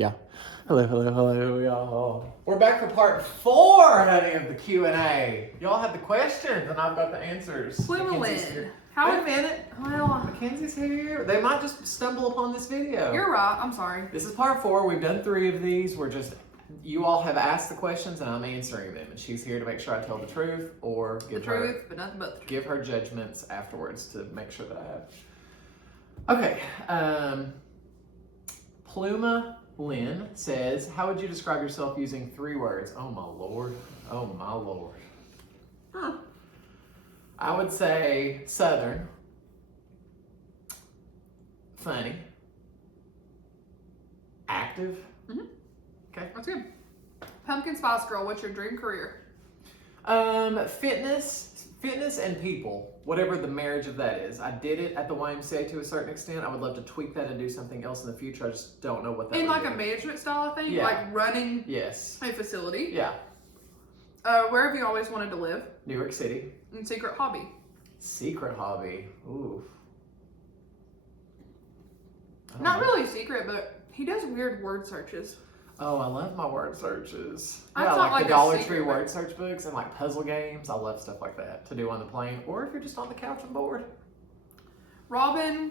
Yeah. Hello, y'all. We're back for part 4, honey, of the Q&A. Y'all have the questions, and I've got the answers. Gwendolyn, Wait a minute. Well, Mackenzie's here. They might just stumble upon this video. You're right. I'm sorry. This is part 4. We've done 3 of these. You all have asked the questions, and I'm answering them. And she's here to make sure I tell the truth or But nothing but the truth. Give her judgments afterwards to make sure that I have. Okay. Pluma Lynn says, how would you describe yourself using 3 words? Oh my lord. Oh my lord. I would say Southern, funny, active. Mm-hmm. Okay. That's good. Pumpkin Spice Girl, what's your dream career? Fitness and people, whatever the marriage of that is. I did it at the YMCA to a certain extent. I would love to tweak that and do something else in the future. I just don't know what that In would like be. a management style, I think? Yeah. Like running Yes. a facility? Yeah. Where have you always wanted to live? New York City. And secret hobby? Secret hobby. Ooh. Not really secret, but he does weird word searches. Oh, I love my word searches. That's Yeah, not like like the a Dollar secret, Tree but- word search books and like puzzle games. I love stuff like that to do on the plane or if you're just on the couch and bored. Robin,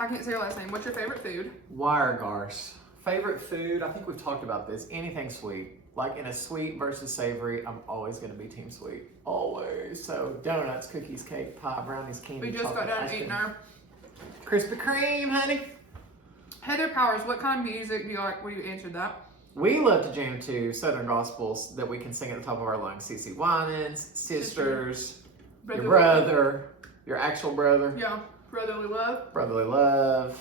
I can't say your last name. What's your favorite food? Wiregars. Favorite food? I think we've talked about this. Anything sweet. Like in a sweet versus savory, I'm always going to be team sweet. Always. So donuts, cookies, cake, pie, brownies, candy, We just got chocolate, done ice eating cream. our Krispy Kreme, honey. Heather Powers. What kind of music do you like? Well, you answered that. We love to jam to Southern gospels that we can sing at the top of our lungs. CeCe Winans, Sisters, your brother, your actual brother, Yeah, Brotherly Love. Brotherly Love,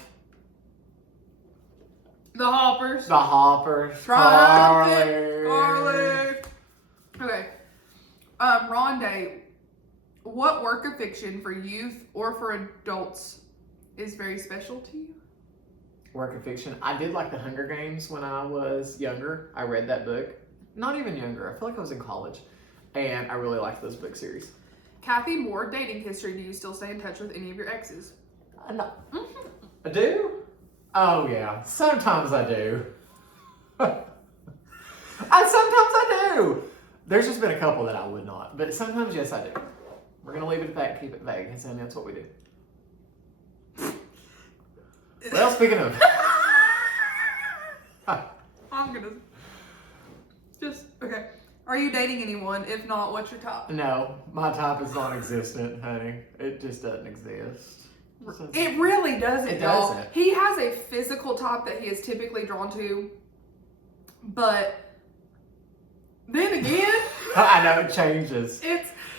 The Hoppers. The Hoppers, Garlic. Okay. Rondé, what work of fiction for youth or for adults is very special to you? Work of fiction. I did like the Hunger Games when I was younger. I read that book. Not even younger. I feel like I was in college. And I really liked those book series. Kathy Moore, dating history. Do you still stay in touch with any of your exes? No. I do? Oh, yeah. Sometimes I do. Sometimes I do. There's just been a couple that I would not. But sometimes, yes, I do. We're going to leave it at that and keep it vague. And that's what we do. Well, speaking of... I'm gonna just, okay. Are you dating anyone? If not, what's your top? No, my type is non-existent, honey. It just doesn't exist. It really doesn't, It y'all. doesn't. He has a physical type that he is typically drawn to, but then again, I know it changes.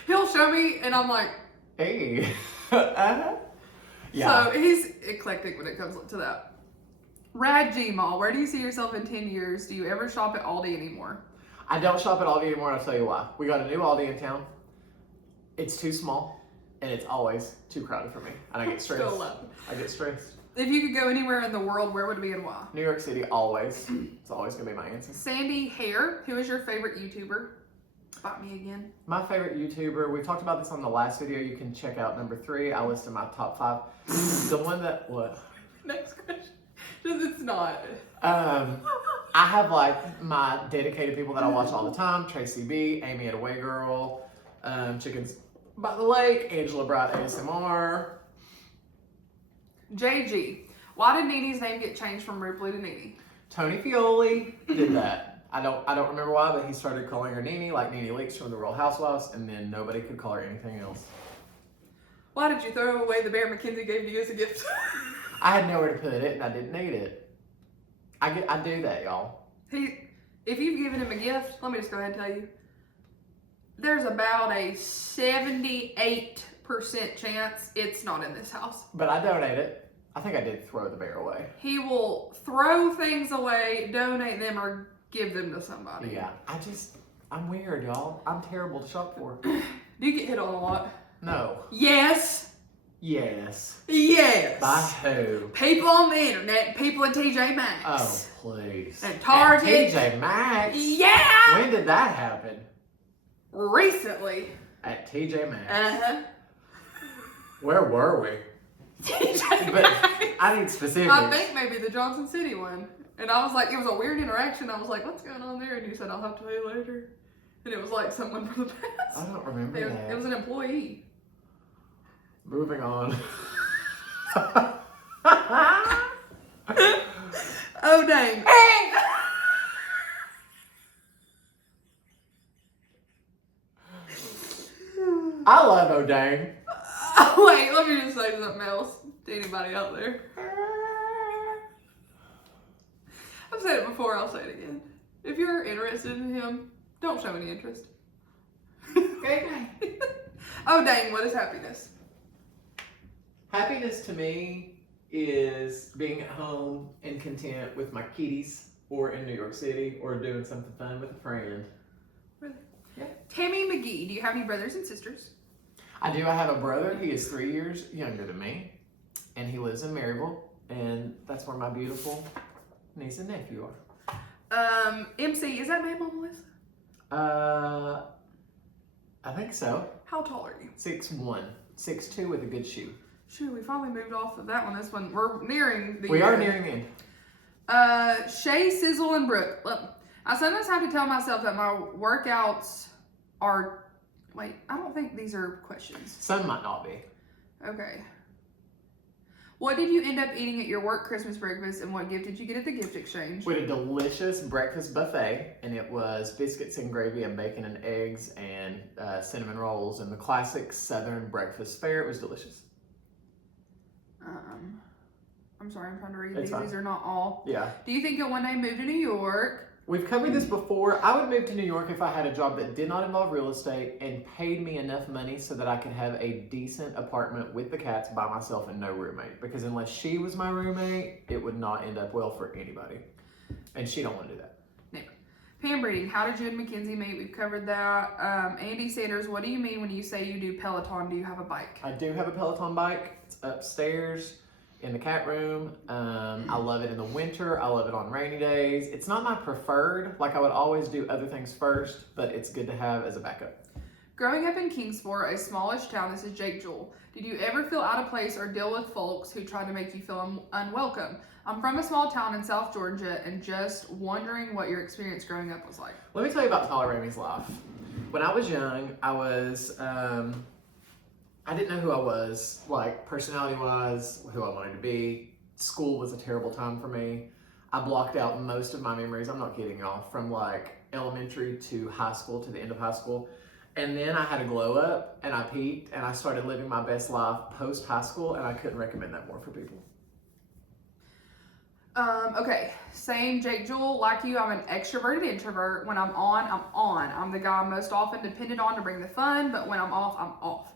he'll show me and I'm like, Hey. Yeah. So he's eclectic when it comes to that. Rad G Mall, where do you see yourself in 10 years? Do you ever shop at Aldi anymore? I don't shop at Aldi anymore, and I'll tell you why. We got a new Aldi in town. It's too small, and it's always too crowded for me. And I get stressed. Still love. I get stressed. If you could go anywhere in the world, where would it be and why? New York City, always. It's always going to be my answer. Sandy Hare, who is your favorite YouTuber? Bite me again. My favorite YouTuber, we talked about this on the last video. You can check out number 3. I listed my top 5. The one that, what? Next question. It's not. I have like my dedicated people that I watch all the time. Tracy B, Amy at Away Girl, Chickens by the Lake, Angela Bright ASMR. JG, why did Nene's name get changed from Ripley to Nene? Tony Fioli did that. I don't remember why, but he started calling her Nene, like Nene Leakes from the Real Housewives, and then nobody could call her anything else. Why did you throw away the bear Mackenzie gave to you as a gift? I had nowhere to put it, and I didn't need it. I do that, y'all. If you've given him a gift, let me just go ahead and tell you, there's about a 78% chance it's not in this house. But I donate it. I think I did throw the bear away. He will throw things away, donate them, or give them to somebody. Yeah, I'm weird, y'all. I'm terrible to shop for. Do you get hit on a lot? No. Yes. Yes. Yes. By who? People on the internet, people at TJ Maxx. Oh, please. And Target. At TJ Maxx? Yeah. When did that happen? Recently. At TJ Maxx. Uh-huh. Where were we? TJ But Maxx. I need specifics. I think maybe the Johnson City one. And I was like, it was a weird interaction. I was like, what's going on there? And you said, I'll have to pay later. And it was like someone from the past. I don't remember that. It was an employee. Moving on. Oh, dang. Hey! I love Oh Dang. Oh, wait, let me just say something else to anybody out there. I've said it before, I'll say it again. If you're interested in him, don't show any interest. Okay. Oh, dang, what is happiness? Happiness to me is being at home and content with my kitties, or in New York City, or doing something fun with a friend. Really? Yeah. Tammy McGee, do you have any brothers and sisters? I do. I have a brother. He is 3 years younger than me, and he lives in Maryville, and that's where my beautiful niece and nephew are. MC, is that name on the list? I think so. How tall are you? 6'1", 6'2" with a good shoe. Shoot, we finally moved off of that one. This one, we're nearing the We are nearing in. Shay, Sizzle, and Brooke. Look, I sometimes have to tell myself that my workouts are... Wait, I don't think these are questions. Some might not be. Okay. What did you end up eating at your work Christmas breakfast, and what gift did you get at the gift exchange? We had a delicious breakfast buffet, and it was biscuits and gravy and bacon and eggs and cinnamon rolls and the classic Southern breakfast fare. It was delicious. I'm sorry, I'm trying to read It's these. fine. These are not all. Yeah. Do you think you'll one day move to New York? We've covered this before. I would move to New York if I had a job that did not involve real estate and paid me enough money so that I could have a decent apartment with the cats by myself and no roommate. Because unless she was my roommate, it would not end up well for anybody. And she don't want to do that. No. Pam Breeding, how did you and Mackenzie meet? We've covered that. Andy Sanders, what do you mean when you say you do Peloton? Do you have a bike? I do have a Peloton bike. It's upstairs in the cat room. I love it in the winter. I love it on rainy days. It's not my preferred. Like, I would always do other things first, but it's good to have as a backup. Growing up in Kingsport, a smallish town, this is Jake Jewell. Did you ever feel out of place or deal with folks who tried to make you feel unwelcome? I'm from a small town in South Georgia and just wondering what your experience growing up was like. Let me tell you about Tyler Ramey's life. When I was young, I was, I didn't know who I was, like personality-wise, who I wanted to be. School was a terrible time for me. I blocked out most of my memories, I'm not kidding y'all, from like elementary to high school, to the end of high school. And then I had a glow up and I peaked and I started living my best life post high school, and I couldn't recommend that more for people. Okay, same Jake Jewell. Like you, I'm an extroverted introvert. When I'm on, I'm on. I'm the guy I'm most often depended on to bring the fun, but when I'm off, I'm off.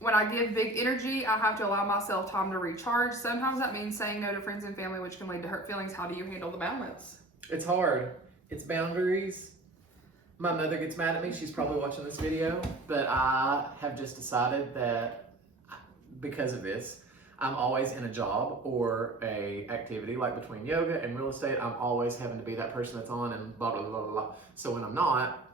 When I give big energy, I have to allow myself time to recharge. Sometimes that means saying no to friends and family, which can lead to hurt feelings. How do you handle the balance? It's hard. It's boundaries. My mother gets mad at me. She's probably watching this video, but I have just decided that because of this, I'm always in a job or a activity, like between yoga and real estate. I'm always having to be that person that's on and blah, blah, blah, blah, blah. So when I'm not,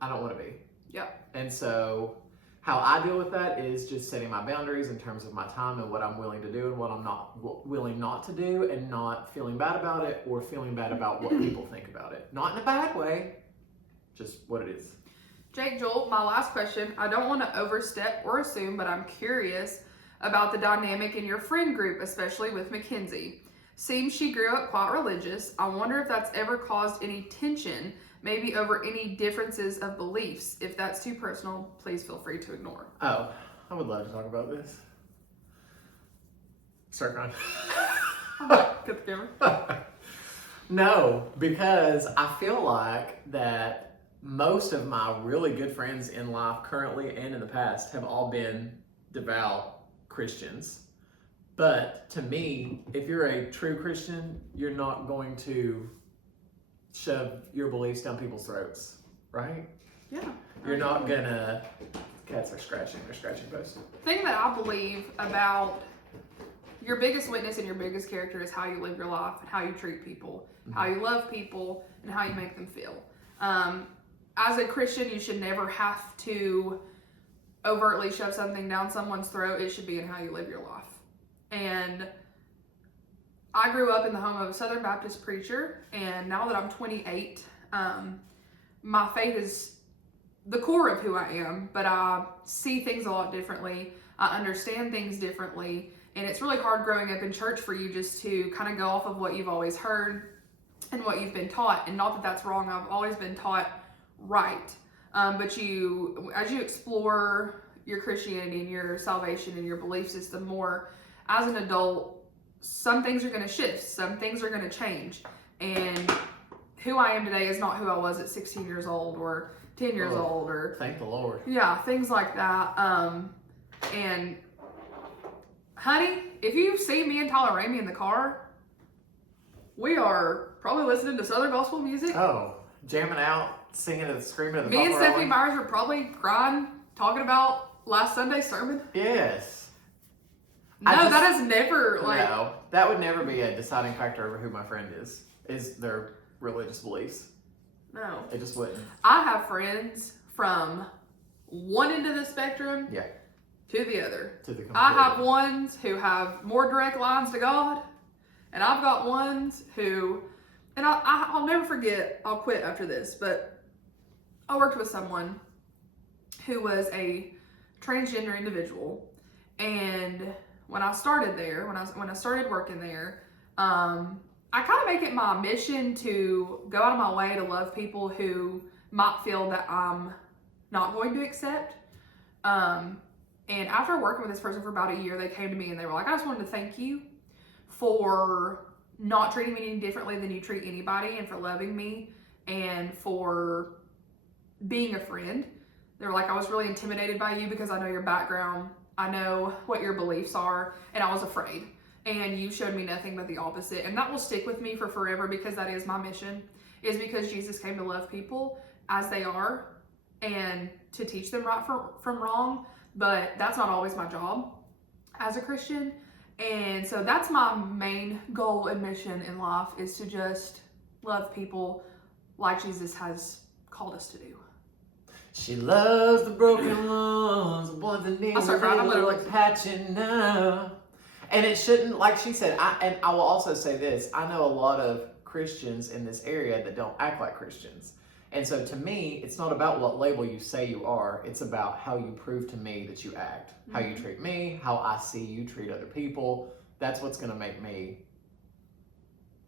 I don't want to be. Yep. And so how I deal with that is just setting my boundaries in terms of my time and what I'm willing to do and what I'm not willing not to do, and not feeling bad about it or feeling bad about what people think about it. Not in a bad way, just what it is. Jake Jewell, my last question. I don't want to overstep or assume, but I'm curious about the dynamic in your friend group, especially with Mackenzie. Seems she grew up quite religious. I wonder if that's ever caused any tension, maybe over any differences of beliefs. If that's too personal, please feel free to ignore. Oh, I would love to talk about this. Start crying. Get the camera. No, because I feel like that most of my really good friends in life, currently and in the past, have all been devout Christians. But to me, if you're a true Christian, you're not going to shove your beliefs down people's throats, right? Yeah. You're not gonna... Cats are scratching, they're scratching posts. The thing that I believe about your biggest witness and your biggest character is how you live your life and how you treat people, how you love people, and how you make them feel. As a Christian, you should never have to overtly shove something down someone's throat. It should be in how you live your life. And I grew up in the home of a Southern Baptist preacher, and now that I'm 28, my faith is the core of who I am, but I see things a lot differently. I understand things differently, and it's really hard growing up in church for you just to kind of go off of what you've always heard and what you've been taught. And not that that's wrong, I've always been taught right. But as you explore your Christianity and your salvation and your belief system more, as an adult, some things are going to shift, some things are going to change. And who I am today is not who I was at 16 years old or 10 years old, or thank the Lord. Yeah, things like that. And honey, if you've seen me and Tyler Ramey in the car, we are probably listening to Southern gospel music. Oh, jamming out, singing and screaming at the Me and Stephanie Myers are probably crying, talking about last Sunday's sermon. Yes. No, that has never, like... No, that would never be a deciding factor over who my friend is their religious beliefs. No. It just wouldn't. I have friends from one end of the spectrum to the other. To the complete. I have ones who have more direct lines to God, and I've got ones who, and I'll never forget, I'll quit after this, but I worked with someone who was a transgender individual, and when I started there, when I started working there, I kind of make it my mission to go out of my way to love people who might feel that I'm not going to accept. And after working with this person for about a year, they came to me and they were like, I just wanted to thank you for not treating me any differently than you treat anybody, and for loving me, and for being a friend. They were like, I was really intimidated by you because I know your background, I know what your beliefs are, and I was afraid. And you showed me nothing but the opposite. And that will stick with me for forever, because that is my mission, is because Jesus came to love people as they are and to teach them right from wrong. But that's not always my job as a Christian. And so that's my main goal and mission in life, is to just love people like Jesus has called us to do. She loves the broken ones, the ones that need a little patching now. And it shouldn't, like she said, and I will also say this, I know a lot of Christians in this area that don't act like Christians. And so to me, it's not about what label you say you are, it's about how you prove to me that you act, how you treat me, how I see you treat other people. That's what's going to make me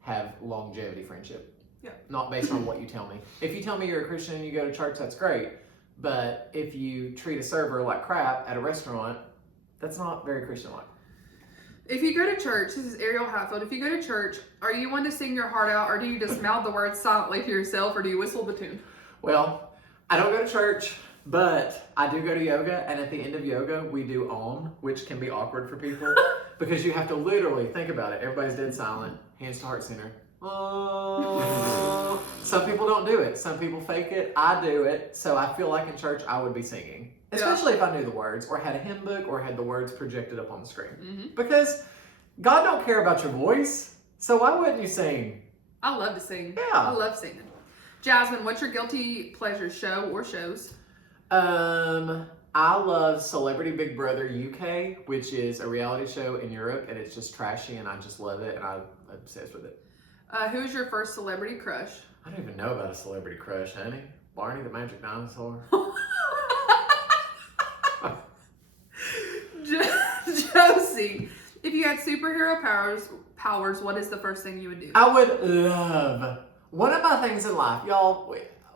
have longevity friendship. Yeah. Not based on what you tell me. If you tell me you're a Christian and you go to church, that's great. But if you treat a server like crap at a restaurant, that's not very Christian-like. If you go to church, this is Ariel Hatfield, if you go to church, are you one to sing your heart out, or do you just mouth the words silently to yourself, or do you whistle the tune? Well, I don't go to church, but I do go to yoga, and at the end of yoga, we do Om, which can be awkward for people, because you have to literally, think about it, everybody's dead silent, hands to heart center. Oh. Some people don't do it. Some people fake it. I do it. So I feel like in church I would be singing. Especially if I knew the words, or had a hymn book, or had the words projected up on the screen. Mm-hmm. Because God don't care about your voice. So why wouldn't you sing? I love to sing. Yeah. I love singing. Jasmine, what's your guilty pleasure show or shows? I love Celebrity Big Brother UK, which is a reality show in Europe, and it's just trashy, and I just love it, and I'm obsessed with it. Who's your first celebrity crush? I don't even know about a celebrity crush, honey. Barney the Magic Dinosaur. Josie, if you had superhero powers, what is the first thing you would do? I would love, one of my things in life, y'all,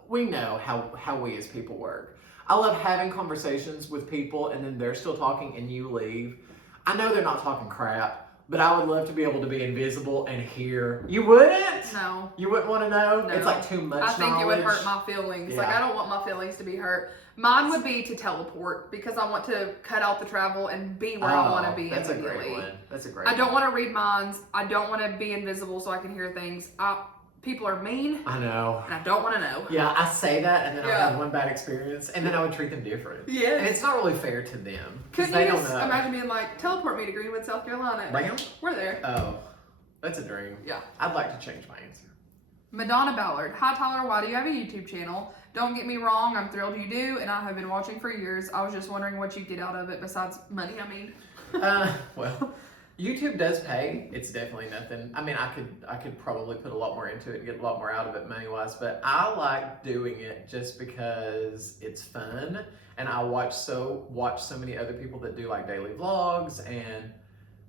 we know how we as people work. I love having conversations with people and then they're still talking and you leave. I know they're not talking crap, but I would love to be able to be invisible and hear. You wouldn't? No. You wouldn't want to know? No. It's like too much knowledge. I think it would hurt my feelings. Yeah. Like, I don't want my feelings to be hurt. Mine would be to teleport, because I want to cut out the travel and be where I want to be that's immediately. A great one. That's a great I don't want to read minds. I don't want to be invisible so I can hear things. People are mean. I know. And I don't want to know. Yeah, I say that and then I have one bad experience and then I would treat them different. Yeah. And it's not really fair to them. Could they you don't just know. imagine being like, teleport me to Greenwood, South Carolina? Bam? We're there. Oh, that's a dream. Yeah. I'd like to change my answer. Madonna Ballard. Hi Tyler, why do you have a YouTube channel? Don't get me wrong, I'm thrilled you do, and I have been watching for years. I was just wondering what you get out of it besides money, I mean. Well, YouTube does pay. It's definitely nothing. I mean, I could probably put a lot more into it and get a lot more out of it money-wise, but I like doing it just because it's fun, and I watch so many other people that do like daily vlogs, and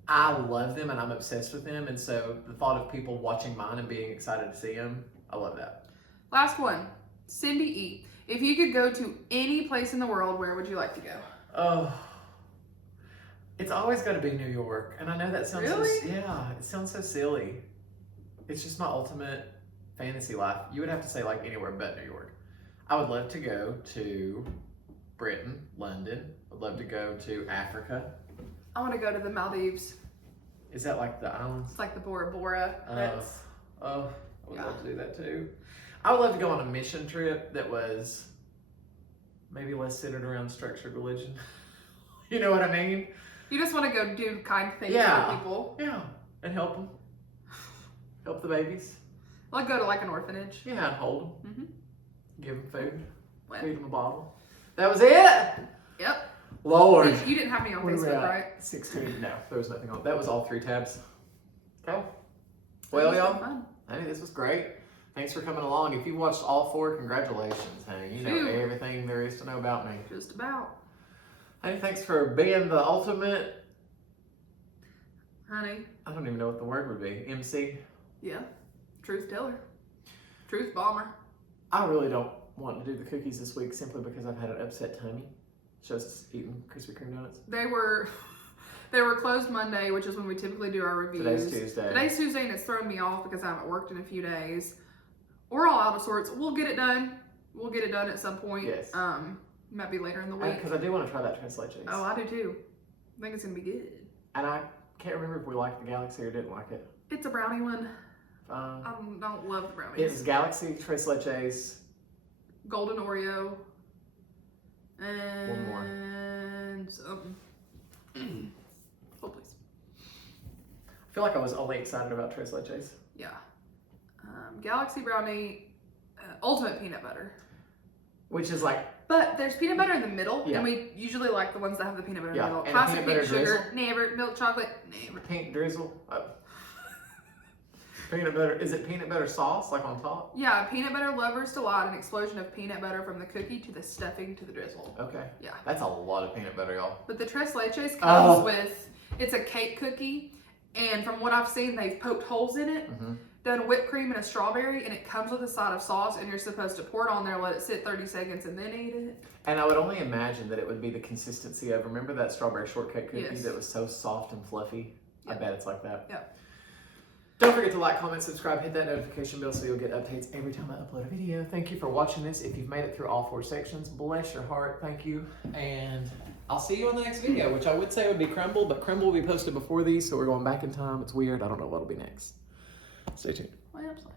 I love them and I'm obsessed with them, and so the thought of people watching mine and being excited to see them, I love that. Last one, Cindy E. If you could go to any place in the world, where would you like to go? Oh, it's always got to be New York, and I know that sounds Really? yeah, it sounds so silly. It's just my ultimate fantasy life. You would have to say like anywhere but New York. I would love to go to Britain, London. I'd love to go to Africa. I want to go to the Maldives. Is that like the islands? It's like the Bora Bora. That's I would love to do that too. I would love to go on a mission trip that was maybe less centered around structured religion. You know what I mean? You just want to go do kind things Yeah. for people. Yeah, and help them. Help the babies. Like go to like an orphanage. Yeah, and hold them. Mm-hmm. Give them food. What? Feed them a bottle. That was it? Yep. Lord. You didn't have me on What are we Facebook, at? right? 16. No, there was nothing on. That was all 3 tabs. Okay. That Well, was y'all. fun. Hey, this was great. Thanks for coming along. If you watched all 4, congratulations, honey. You know Phew. everything there is to know about me. Just about. Hey, thanks for being the ultimate, Honey. I don't even know what the word would be, MC. Yeah. Truth teller. Truth bomber. I really don't want to do the cookies this week simply because I've had an upset tummy. Just eating Krispy Kreme donuts. They were closed Monday, which is when we typically do our reviews. Today's Tuesday. Today's Tuesday, and it's thrown me off because I haven't worked in a few days. We're all out of sorts. We'll get it done. We'll get it done at some point. Yes. Might be later in the week. Because I do want to try that Translation. Oh, I do too. I think it's gonna be good. And I can't remember if we liked the Galaxy or didn't like it. It's a brownie one. I don't love the brownies. It's Galaxy, Tres Leches. Golden Oreo. And One more. Oh, please. I feel like I was only excited about Tres Leches. Yeah. Galaxy brownie, ultimate peanut butter. Which is like, But there's peanut butter in the middle, Yeah. and we usually like the ones that have the peanut butter in Yeah, the middle. and Classic peanut pink butter sugar, never. Milk chocolate, never. pink drizzle. Peanut butter. Is it peanut butter sauce, like on top? Yeah, peanut butter lovers delight, an explosion of peanut butter from the cookie to the stuffing to the drizzle. Okay. Yeah. That's a lot of peanut butter, y'all. But the Tres Leches comes with, it's a cake cookie, and from what I've seen, they've poked holes in it, done whipped cream and a strawberry, and it comes with a side of sauce, and you're supposed to pour it on there, let it sit 30 seconds, and then eat it. And I would only imagine that it would be the consistency of, remember that strawberry shortcake cookie Yes. that was so soft and fluffy? I Yep. bet it's like that. Yep. Don't forget to like, comment, subscribe, hit that notification bell so you'll get updates every time I upload a video. Thank you for watching this. If you've made it through all 4 sections, bless your heart. Thank you. And I'll see you on the next video, which I would say would be Crumble, but Crumble will be posted before these, so we're going back in time. It's weird. I don't know what'll be next. Stay tuned. Well, I'm sorry.